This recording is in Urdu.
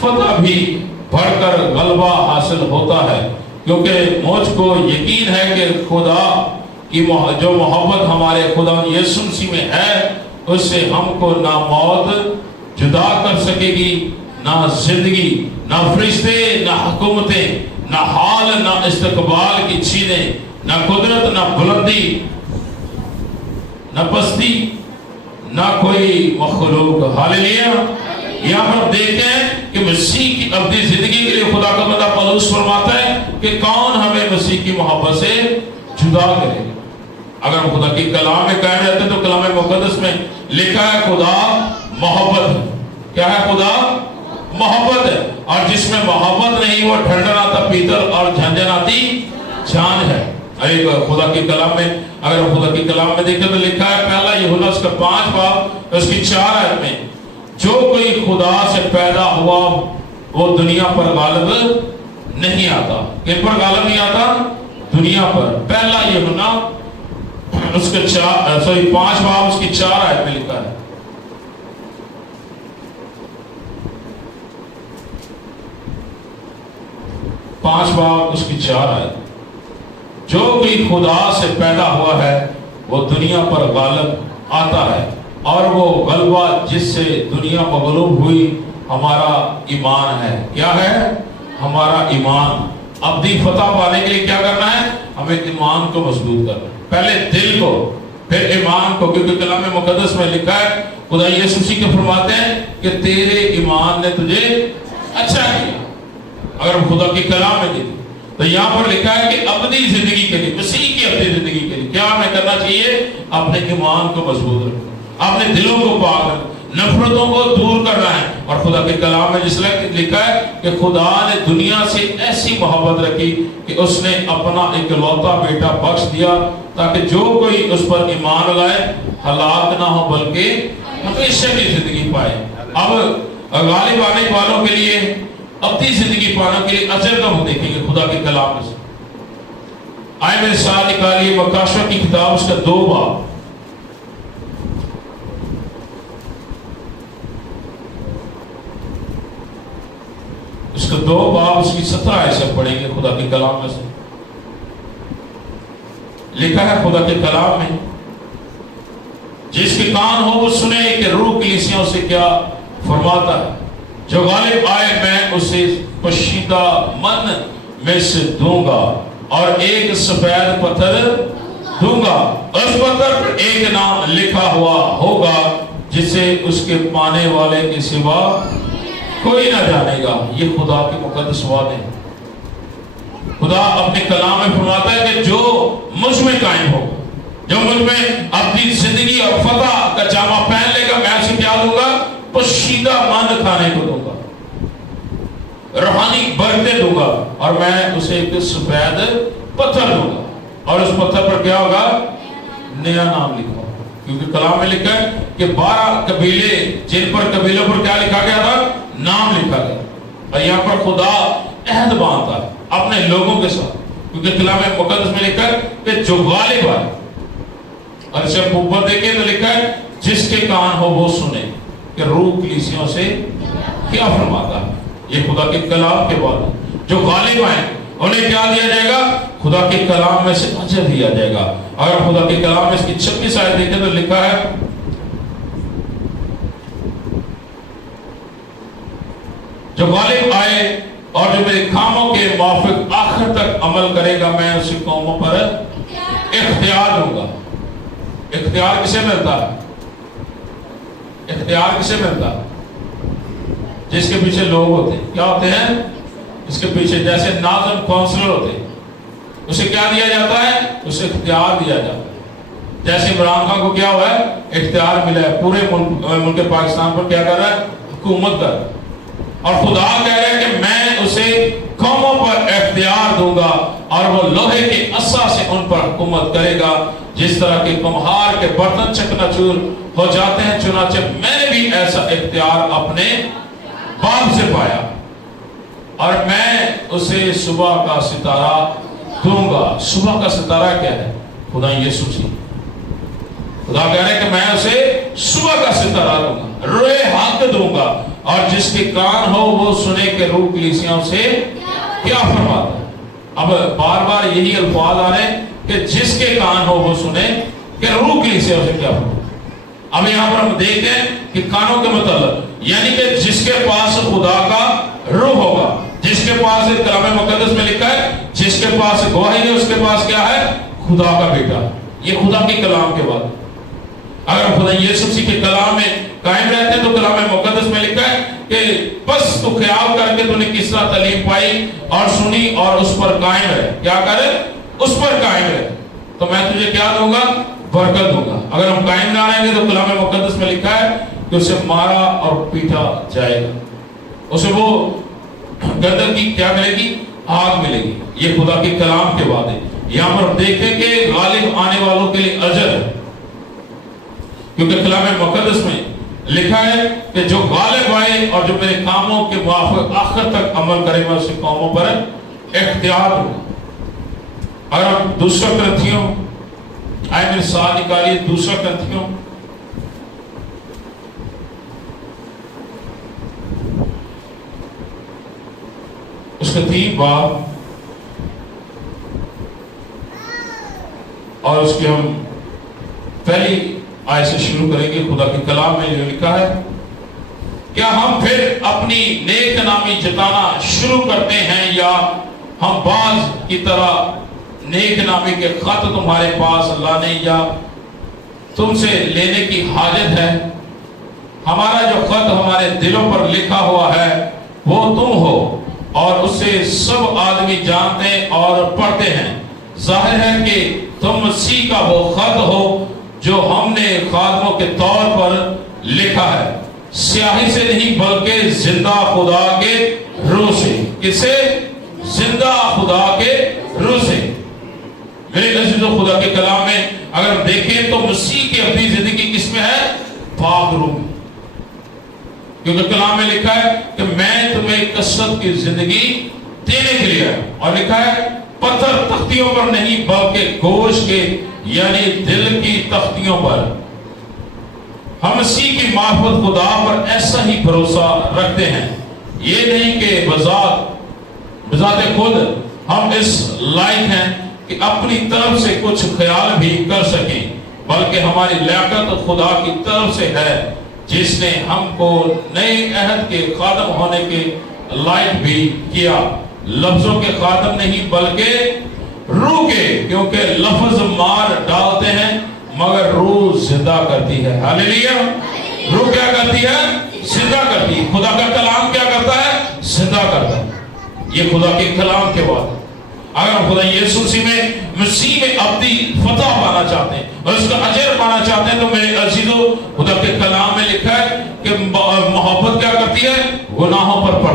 فتح بھی بڑھ کر غلبہ حاصل ہوتا ہے، کیونکہ مجھ کو یقین ہے کہ خدا کی جو محبت ہمارے خدا یسوع مسیح میں ہے، اس سے ہم کو نہ موت جدا کر سکے گی، نہ زندگی، نہ فرشتے، نہ حکومتیں، نہ حال، نہ استقبال کی چیزیں، نہ قدرت، نہ بلندی، نہ پستی، نہ کوئی مخلوق۔ ہاللیلویا۔ یہاں پر دیکھیں کہ مسیح کی ابدی زندگی کے لیے خدا کا بندہ پولس فرماتا ہے کہ کون ہمیں مسیح کی محبت سے جدا کرے۔ اگر ہم خدا کی کلام میں کہہ رہے تھے تو کلام مقدس میں لکھا ہے خدا محبت ہے۔ کیا ہے؟ خدا محبت ہے، اور جس میں محبت نہیں وہ ٹھنڈناتا پیتل اور جھنجھناتی جان ہے۔ خدا کی کلام میں اگر ہم خدا کی کلام میں دیکھیں تو لکھا ہے پہلا یوحنا اس کا 5 باب اس کی 4 آیت میں، جو کوئی خدا سے پیدا ہوا وہ دنیا پر غالب نہیں آتا۔ کن پر غالب نہیں آتا؟ دنیا پر۔ پہلا یوحنا اس کے 5 باب اس کی 4 آیت میں لکھا ہے۔ پانچ باب اس کی 4 آیت، جو کوئی خدا سے پیدا ہوا ہے وہ دنیا پر غالب آتا ہے، اور وہ غلبہ جس سے دنیا مغلوب ہوئی ہمارا ایمان ہے۔ کیا ہے؟ ہمارا ایمان۔ ابدی فتح پانے کے لیے کیا کرنا ہے؟ ہمیں ایمان کو مضبوط کرنا ہے، پہلے دل کو پھر ایمان کو، کیونکہ کلام مقدس میں لکھا ہے خدا یسوع مسیح کے فرماتے ہیں کہ تیرے ایمان نے تجھے اچھا کیا۔ اگر ہم خدا کی کلام میں دیکھیں تو یہاں پر لکھا ہے کہ ابدی زندگی کے لیے، مسیح کی ابدی زندگی کے لیے کیا ہمیں کرنا چاہیے؟ اپنے ایمان کو مضبوط رکھنا، اپنے دلوں کو پاک رکھنا، نفرتوں کو دور کرنا ہے۔ اور خدا کے کلام میں جس طرح لکھا ہے کہ خدا نے دنیا سے ایسی محبت رکھی کہ اس نے اپنا اکلوتا بیٹا بخش دیا تاکہ جو کوئی اس پر ایمان لائے ہلاک نہ ہو بلکہ ہمیشہ کی زندگی پائے۔ اب غالب آنے والوں کے لیے، اپنی زندگی پانے کے لیے اجر کا ہم دیکھیں گے خدا کے کلام سے۔ آئے میرے ساتھ نکالیے مکاشفہ کی کتاب اس کا 2 باب، اس کا 2 باب اس کی 17 آیت سے پڑھیں گے خدا کے کلام میں سے۔ لکھا ہے خدا کے کلام میں، جس کے کان ہو وہ سنے کہ روح کلیسیوں سے کیا فرماتا ہے۔ جو غالب آئے میں اسے پشیدہ من میں سے دوں گا اور ایک سفید پتھر دوں گا، اس پتھر پر ایک نام لکھا ہوا ہوگا جسے اس کے پانے والے کے سوا کوئی نہ جانے گا۔ یہ خدا کے مقدس وعدے ہیں۔ خدا اپنے کلام میں فرماتا ہے کہ جو مجھ میں قائم ہو، جو مجھ میں اپنی زندگی اور فتح کا جامہ پہن لے گا، میں اسے کیا دوں گا؟ پشیدہ من کھانے کو دوں گا، روحانی برکتیں دوں گا، اور میں اسے ایک سفید پتھر دوں گا، اور اس پتھر پر کیا ہوگا؟ نیا نام لکھا ہوگا۔ کیونکہ کلام میں لکھا ہے کہ 12 قبیلے، جن پر قبیلوں پر کیا لکھا گیا تھا؟ نام لکھا گیا۔ اور یہاں پر خدا عہد باندھتا ہے اپنے لوگوں کے ساتھ، کیونکہ کلام مقدس میں لکھا ہے کہ جو غالب آئے، اور اسے اوپر دیکھیں تو لکھا ہے جس کے کان ہو وہ سنے کہ روح کلیسیوں سے کیا فرماتا ہے۔ یہ خدا کے کلام کے بعد جو غالب آئیں انہیں کیا دیا جائے گا؟ خدا کے کلام میں سے اجر دیا جائے گا۔ اگر خدا کے کلام میں اس کی 26 آیت دیکھیں تو لکھا ہے جو غالب آئے اور جو میرے کاموں کے موافق آخر تک عمل کرے گا، میں اسی قوموں پر اختیار دوں گا۔ اختیار کسے ملتا ہے؟ اختیار کسے ملتا ہے؟ جس کے پیچھے لوگ ہوتے ہیں۔ کیا ہوتے ہیں؟ اس کے پیچھے جیسے ناظم کونسلر ہوتے ہیں، اسے کیا دیا جاتا ہے؟ اسے اختیار دیا جاتا ہے۔ جیسے عمران خان کو کیا ہوا ہے؟ اختیار ملا ہے، پورے ملک پاکستان پر کیا کر رہا ہے؟ حکومت کر رہا ہے۔ اور خدا کہہ رہا ہے کہ میں اسے قوموں پر اختیار دوں گا اور وہ لوہے کے عصا سے ان پر حکومت کرے گا، جس طرح کے کمہار کے برتن چکنا چور ہو جاتے ہیں، چنانچہ میں نے بھی ایسا اختیار اپنے باپ سے پایا، اور میں اسے صبح کا ستارہ دوں گا۔ صبح کا ستارہ کیا ہے؟ خدا یسوع مسیح۔ خدا کہہ رہے ہیں کہ میں اسے صبح کا ستارہ دوں گا، روئے حق دوں گا، اور جس کے کان ہو وہ سنے کہ روح کلیسیاں سے کیا فرماتا ہے۔ اب بار بار یہی الفاظ آ رہے ہیں کہ جس کے کان ہو وہ سنے کہ روح کلیسیاں سے کیا فرماتا ہے۔ اب یہاں پر ہم دیکھیں کہ کانوں کے مطلب یعنی کہ جس کے پاس خدا کا روح ہوگا، جس کے پاس کلام مقدس میں لکھا ہے جس کے پاس گواہی ہے اس کے پاس کیا ہے؟ خدا کا بیٹا۔ یہ خدا کے کلام کے بعد اگر خدا یسوع مسیح کے کلام میں قائم رہتے ہیں تو کلام مقدس میں لکھا ہے کہ بس تو خیال کر کے تو نے کس طرح تعلیم پائی اور سنی اور اس پر قائم ہے، کیا کرے؟ اس پر قائم ہے تو میں تجھے کیا دوں گا؟ برکت دوں گا۔ اگر ہم قائم نہ رہیں گے تو کلام مقدس میں لکھا ہے کہ اسے مارا اور پیٹا جائے گا، اسے وہ گردن کی کیا ملے گی؟ آگ ملے گی۔ یہ خدا کے کلام کے بعد ہے۔ یہاں پر دیکھیں کہ غالب آنے والوں کے لیے اجر ہے، کیونکہ کلام مقدس میں لکھا ہے کہ جو غالب آئے اور جو میرے کاموں کے موافق آخر تک عمل کرے میں اسے قوموں پر اختیار ہوں۔ اگر ہم دوسرا کرنتھیوں آئے میرے ساتھ نکالیے، دوسرا کرنتھیوں اس کا 3 باب اور اس کے ہم پہلی آیت سے شروع کریں گے۔ خدا کے کلام میں جو لکھا ہے، کیا ہم پھر اپنی نیک نامی جتانا شروع کرتے ہیں یا ہم بعض کی طرح نیک نامی کے خط تمہارے پاس لانے یا تم سے لینے کی حاجت ہے؟ ہمارا جو خط ہمارے دلوں پر لکھا ہوا ہے وہ تم ہو اور اسے سب آدمی جانتے اور پڑھتے ہیں۔ ظاہر ہے کہ تم مسیح کا وہ خط ہو جو ہم نے خادموں کے طور پر لکھا ہے، سیاہی سے نہیں بلکہ زندہ خدا کے روح سے۔ کسے؟ زندہ خدا کے روح سے۔ میرے عزیزو، خدا کے کلام میں اگر ہم دیکھیں تو مسیح کی اپنی زندگی کس میں ہے؟ پاک روح میں، کیونکہ کلام میں لکھا ہے کہ میں تمہیں کثرت کی زندگی دینے کے لیے، اور لکھا ہے پتھر تختیوں پر نہیں بلکہ گوشت کے یعنی دل کی تختیوں پر۔ ہم مسیح کی معرفت خدا پر ایسا ہی بھروسہ رکھتے ہیں، یہ نہیں کہ بذات خود ہم اس لائق ہیں کہ اپنی طرف سے کچھ خیال بھی کر سکیں، بلکہ ہماری لیاقت خدا کی طرف سے ہے جس نے ہم کو نئے عہد کے خادم ہونے کے لائق بھی کیا، لفظوں کے خادم نہیں بلکہ روح کے، کیونکہ لفظ مار ڈالتے ہیں مگر روح زندہ کرتی ہے۔ ہاللیلویا! روح کیا کرتی ہے؟ زندہ کرتی ہے۔ خدا کا کلام کیا کرتا ہے؟ زندہ کرتا ہے۔ یہ خدا کے کلام کے بعد اگر خدا یسوع مسیح میں اپنی فتح پانا چاہتے ہیں اور اس کا اجر پانا چاہتے ہیں تو میرے عزیزو، خدا کے کلام میں لکھا ہے کہ محبت کیا کرتی ہے؟ گناہوں پر